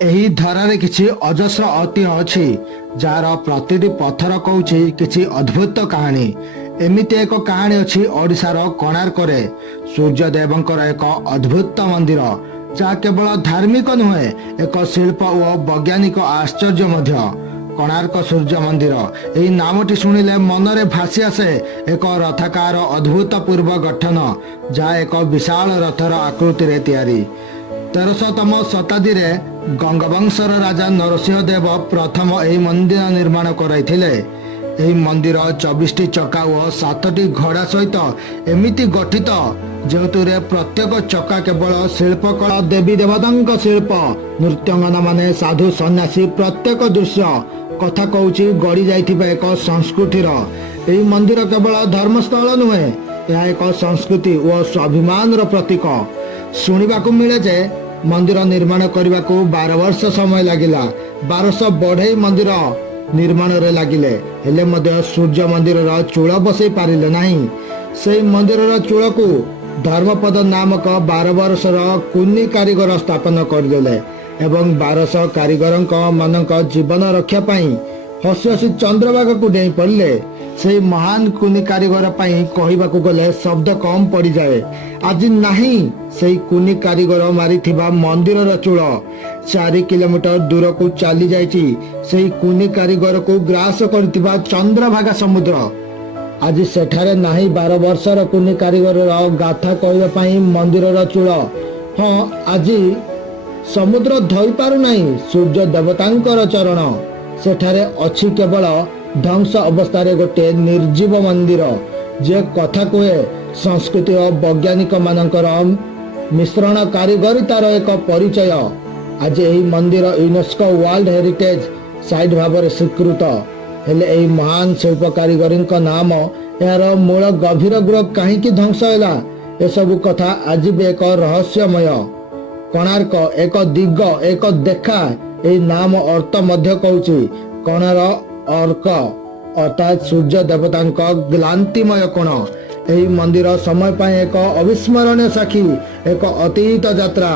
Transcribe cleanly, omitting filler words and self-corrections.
ଏହି ଧରାରେ କିଛି ଅଜସ୍ର ଐତିହ୍ୟ ଅଛି ଯାହାର ପ୍ରତିଟି ପଥର କହୁଛି କିଛି ଅଦ୍ଭୁତ କାହାଣୀ। ଏମିତି ଏକ କାହାଣୀ ଅଛି ଓଡ଼ିଶାର କୋଣାର୍କରେ ସୂର୍ଯ୍ୟଦେବଙ୍କର ଏକ ଅଦ୍ଭୁତ ମନ୍ଦିର, ଯାହା କେବଳ ଧାର୍ମିକ ନୁହେଁ, ଏକ ଶିଳ୍ପ ଓ ବୈଜ୍ଞାନିକ ଆଶ୍ଚର୍ଯ୍ୟ ମଧ୍ୟ। କୋଣାର୍କ ସୂର୍ଯ୍ୟ ମନ୍ଦିର ଏହି ନାମଟି ଶୁଣିଲେ ମନରେ ଭାସି ଆସେ ଏକ ରଥାକାର ଅଦ୍ଭୁତପୂର୍ବ ଗଠନ, ଯାହା ଏକ ବିଶାଳ ରଥର ଆକୃତିରେ ତିଆରି। 1300ତମ ଶତାବ୍ଦୀରେ ଗଙ୍ଗବଂଶର ରାଜା ନରସିଂହ ଦେବ ପ୍ରଥମ ଏହି ମନ୍ଦିର ନିର୍ମାଣ କରାଇଥିଲେ। ଏହି ମନ୍ଦିର 24ଟି ଚକା ଓ 7ଟି ଘୋଡ଼ା ସହିତ ଏମିତି ଗଠିତ, ଯେଉଁଥିରେ ପ୍ରତ୍ୟେକ ଚକା କେବଳ ଶିଳ୍ପକଳା, ଦେବୀ ଦେବତାଙ୍କ ଶିଳ୍ପ, ନୃତ୍ୟଙ୍ଗନା ମାନେ, ସାଧୁ ସନ୍ନ୍ୟାସୀ, ପ୍ରତ୍ୟେକ ଦୃଶ୍ୟ କଥା କହୁଛି ଗଢ଼ି ଯାଇଥିବା ଏକ ସଂସ୍କୃତିର। ଏହି ମନ୍ଦିର କେବଳ ଧର୍ମସ୍ଥଳ ନୁହେଁ, ଏହା ଏକ ସଂସ୍କୃତି ଓ ସ୍ୱାଭିମାନର ପ୍ରତୀକ। ଶୁଣିବାକୁ ମିଳେ ଯେ ମନ୍ଦିର ନିର୍ମାଣ କରିବାକୁ 12 ବର୍ଷ ସମୟ ଲାଗିଲା। 1200 ବଢ଼େଇ ମନ୍ଦିର ନିର୍ମାଣରେ ଲାଗିଲେ, ହେଲେ ମଧ୍ୟ ସୂର୍ଯ୍ୟ ମନ୍ଦିରର ଚୂଳ ବସାଇ ପାରିଲେ ନାହିଁ। ସେହି ମନ୍ଦିରର ଚୂଳକୁ ଧର୍ମପଦ ନାମକ 12 ବର୍ଷର କୁନି କାରିଗର ସ୍ଥାପନ କରିଦେଲେ ଏବଂ 1200 କାରିଗରଙ୍କ ମାନଙ୍କ ଜୀବନ ରକ୍ଷା ପାଇଁ ହସି ହସି ଚନ୍ଦ୍ରଭାଗାକୁ ଡେଇଁ ପଡ଼ିଲେ। ସେହି ମହାନ କୁନି କାରିଗର ପାଇଁ କହିବାକୁ ଗଲେ ଶବ୍ଦ କମ୍ ପଡ଼ିଯାଏ। ଆଜି ନାହିଁ ସେହି କୁନି କାରିଗର ମାରିଥିବା ମନ୍ଦିରର ଚୂଳ। 4 କିଲୋମିଟର ଦୂରକୁ ଚାଲି ଯାଇଛି ସେହି କୁନି କାରିଗରକୁ ଗ୍ରାସ କରିଥିବା ଚନ୍ଦ୍ରଭାଗା ସମୁଦ୍ର। ଆଜି ସେଠାରେ ନାହିଁ 12 ବର୍ଷର କୁନି କାରିଗରର ଗାଥା କହିବା ପାଇଁ ମନ୍ଦିରର ଚୂଳ। ହଁ, ଆଜି ସମୁଦ୍ର ଧୋଇ ପାରୁନାହିଁ ସୂର୍ଯ୍ୟ ଦେବତାଙ୍କର ଚରଣ। ସେଠାରେ ଅଛି କେବଳ ଧ୍ୱଂସ ଅବସ୍ଥାରେ ଗୋଟିଏ ନିର୍ଜୀବ ମନ୍ଦିର, ଯେ କଥା କୁହେ ସଂସ୍କୃତି ଓ ବୈଜ୍ଞାନିକ ମାନଙ୍କର ମିଶ୍ରଣ କାରିଗରିତାର ଏକ ପରିଚୟ। ଆଜି ଏହି ମନ୍ଦିର ୟୁନେସ୍କୋ ୱାର୍ଲଡ ହେରିଟେଜ ସାଇଟ୍ ଭାବରେ ସ୍ୱୀକୃତ। ହେଲେ ଏହି ମହାନ ଶିଳ୍ପ କାରିଗରୀଙ୍କ ନାମ, ଏହାର ମୂଳ ଗଭୀର ଗୃହ କାହିଁକି ଧ୍ୱଂସ ହେଲା, ଏସବୁ କଥା ଆଜି ବି ଏକ ରହସ୍ୟମୟ। କୋଣାର୍କ ଏକ ଦିଗ, ଏକ ଦେଖା। ଏହି ନାମ ଅର୍ଥ ମଧ୍ୟ କହୁଛି କୋଣର ଅର୍କ, ଅର୍ଥାତ୍ ସୂର୍ଯ୍ୟ ଦେବତାଙ୍କ ଗ୍ଲାନ୍ତିମୟ କୋଣ। ଏହି ମନ୍ଦିର ସମୟ ପାଇଁ ଏକ ଅବିସ୍ମରଣୀୟ ସାକ୍ଷୀ, ଏକ ଅତୀତ ଯାତ୍ରା।